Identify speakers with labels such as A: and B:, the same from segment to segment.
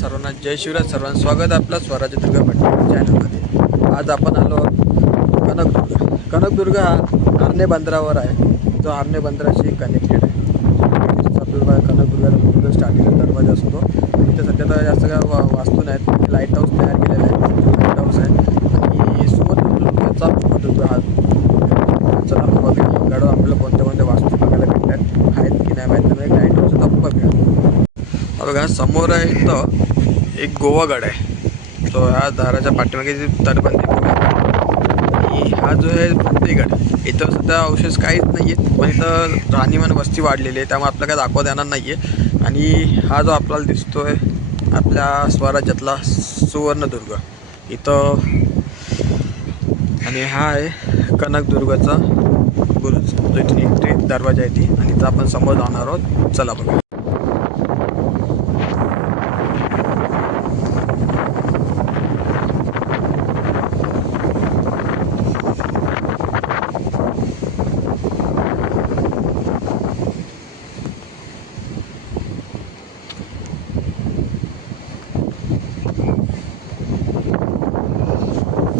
A: जय शिवराज सर्वांना स्वागत आपलं स्वराज्य दुर्गा भट्टी चॅनलमध्ये आज आपण आलो कनकदुर्ग. कनकदुर्ग हा हारणे बंदरावर आहे. जो हारणे बंदराशी कनेक्टेड आहे. तिथेच आपल्याला कनकदुर्गाला स्टार्टिंगला दरवाजा असतो. तिथे सध्या तर जास्त काय वा वास्तू नाहीत. लाइट हाऊस तयार केलेला आहे. लाइट हाऊस आहे. आणि सुमंतचा मधुर हा चला बघूया गड आपल्याला कोणत्या कोणत्या वास्तू बघायला भेटतात. आहेत की नाही माहीत नाही. लाइट हाऊसचा बघूया बघा समोर आहे इथं एक गोवागड आहे. तो ह्या दाराच्या पाठीमागे जी तटबंदी आणि हा जो आहे फतेगड इथं सुद्धा अवशेष काहीच नाही आहेत पण इथं राहणीमान वस्ती वाढलेली आहे. त्यामुळे आपल्याला काय दाखवता येणार नाही आहे आणि हा जो आपल्याला दिसतो आहे आपल्या स्वराज्यातला सुवर्णदुर्ग. इथं आणि हा आहे कनकदुर्गाचा गुरुज जो इथून एंट्री दरवाजा आहे ती. आणि इथं आपण समोर जाणार आहोत. चला बघा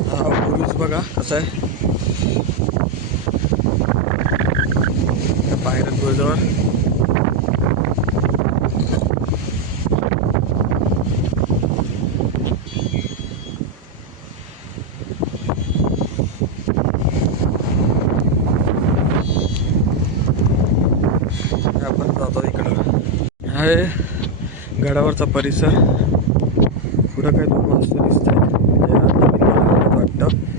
A: हा बुरुज जायचं आहे. त्या बाहेर आपण जातो इकडं. आहे गडावरचा परिसर. पुढं काही दोन वास्तू दिसत आहेत वाटतं.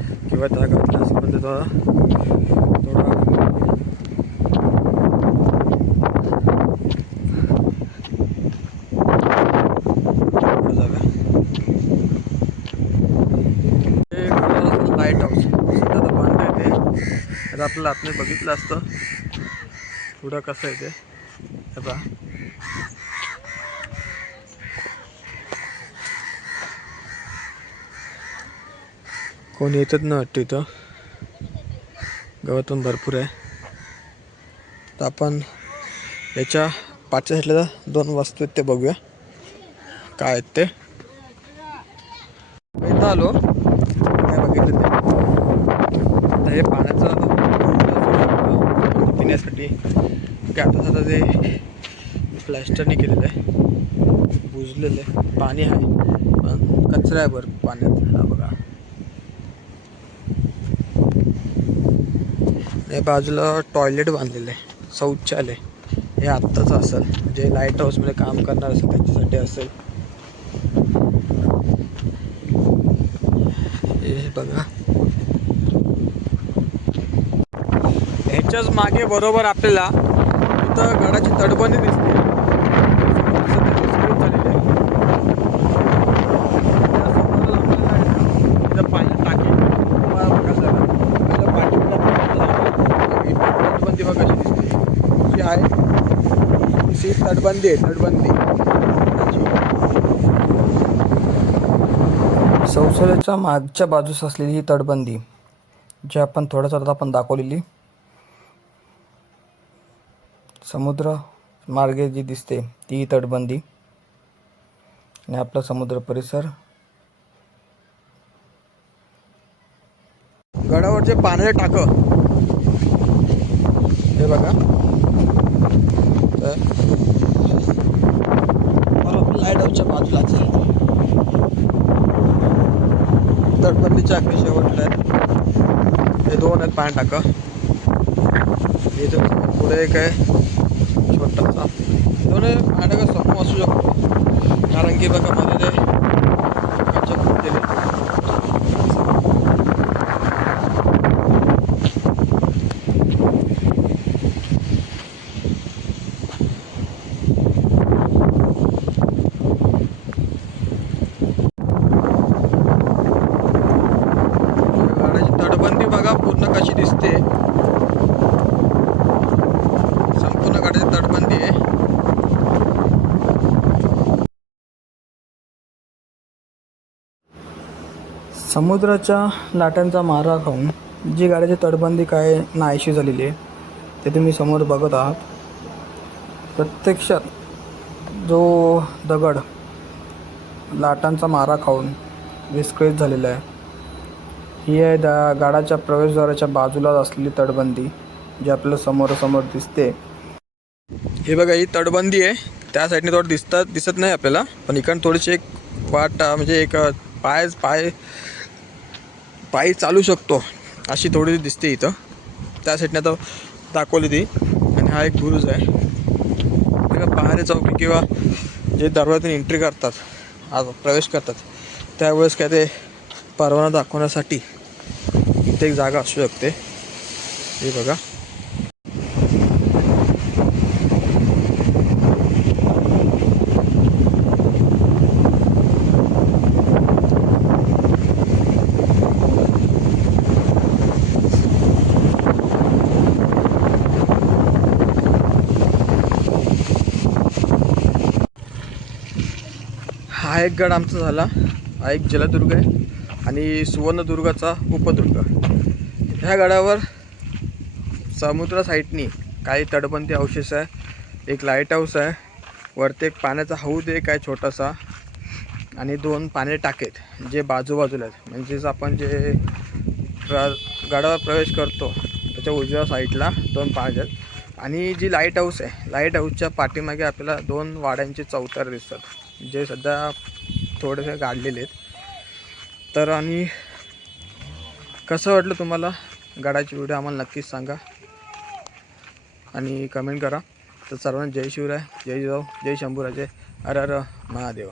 A: किंवा त्या घातल्या असं थोडा हे आहे ते आपल्याला आतमध्ये बघितलं असतं. पुढं कसं आहे ते. हे कोण येतच ना वाटतं इथं? गवत पण भरपूर आहे. तर आपण याच्या पाचच्या साईडला दोन वस्तू आहेत ते बघूया. काय आहेत ते? इथं आलो. काय बघितलं ते? आता हे पाण्याचं पिण्यासाठी आता आता ते प्लॅस्टरने केलेलं आहे. बुजलेलं आहे. पाणी आहे पण कचरा आहे बरं पाण्यात. हा बघा. या बाजूला टॉयलेट बांधलेलं आहे. शौचालय. हे आत्ताच असेल. जे लाइट हाऊसमध्ये काम करणार असेल त्याच्यासाठी असेल. हे बघा. ह्याच्याच मागे बरोबर आपल्याला इथं गडाची तडबणी दिसते सध्या विस्कळीत झालेली आहे. त्यासमोरच आपल्याला आहे ना, इथं पाणी टाकी तुम्हाला बघायला जागा. पहिलं पाठीमागं आपल्याला जागा. इथं तटबंदी बघा कशी दिसते कशी ही तटबंदी आहे तटबंदी शौचालयाच्या मागच्या बाजूस असलेली ही तटबंदी जी आपण थोड्या थोड्यात आपण दाखवलेली समुद्र मार्गे जी दिसते ती तटबंदी. आणि आपला समुद्र परिसर. गडावरचे पाण्याचे टाक हे बघा. लाइट हाऊसच्या बाजूलाच आहे तटबंदीच्या अगदी शेवटला आहेत. हे दोन आहेत पाणी टाकं. पुढे एक आहे छोटासा. दोन पाणी टाकं समोर असू शकतो. कारण की बघा मध्ये ते काचा फुटलेले गाण्याची तटबंदी बघा पूर्ण कशी दिसते संपूर्ण गाड्याची तटबंदी आहे समुद्राच्या लाटांचा मारा खाऊन जी गाड्याची तटबंदी काय नाहीशी झालेली आहे ते तुम्ही समोर बघत आहात. प्रत्यक्षात जो दगड लाटांचा मारा खाऊन विस्कळीत झालेला आहे ही आहे दा गाडाच्या प्रवेशद्वाराच्या बाजूला असलेली तटबंदी जी आपल्याला समोरासमोर दिसते. हे बघा ही तटबंदी आहे. त्या साईडने थोडं दिसतात दिसत नाही आपल्याला पण इकडं थोडीशी एक वाट म्हणजे एक पाय पाय पायी चालू शकतो अशी थोडी दिसते इथं. त्या साईडने आता दाखवली ती. आणि हा एक बुरुज आहे. बघा पहारे चौकी किंवा जे दरवाजातून एंट्री करतात आज प्रवेश करतात त्यावेळेस काय ते परवाना दाखवण्यासाठी इथे एक जागा असू शकते. हे बघा. हा एक गड आमचा झाला. हा एक जलदुर्ग आहे आणि सुवर्णदुर्गाचा उपदुर्ग. ह्या गडावर समुद्र साईडनी काही तटबंदी अवशेष आहे एक लाइट हाऊस आहे वरती एक पाण्याचा हौद एक आहे छोटासा आणि दोन पाणी टाकेत जे बाजूबाजूला आहेत. म्हणजेच आपण जे प्र गडावर प्रवेश करतो त्याच्या उजव्या साईडला दोन पाणी आहेत. आणि जी लाइट हाऊस आहे लाइट हाऊसच्या पाठीमागे आपल्याला दोन वाड्यांचे चौतार दिसतात. जे सध्या थोडेसे गाडलेले आहेत. तर आणि कसं वाटलं तुम्हाला गडाची व्हिडिओ आम्हाला नक्कीच सांगा. आणि कमेंट करा. तर सर्वांना जय शिवराय जय जाऊ जय शंभूराजे अर अर महादेव.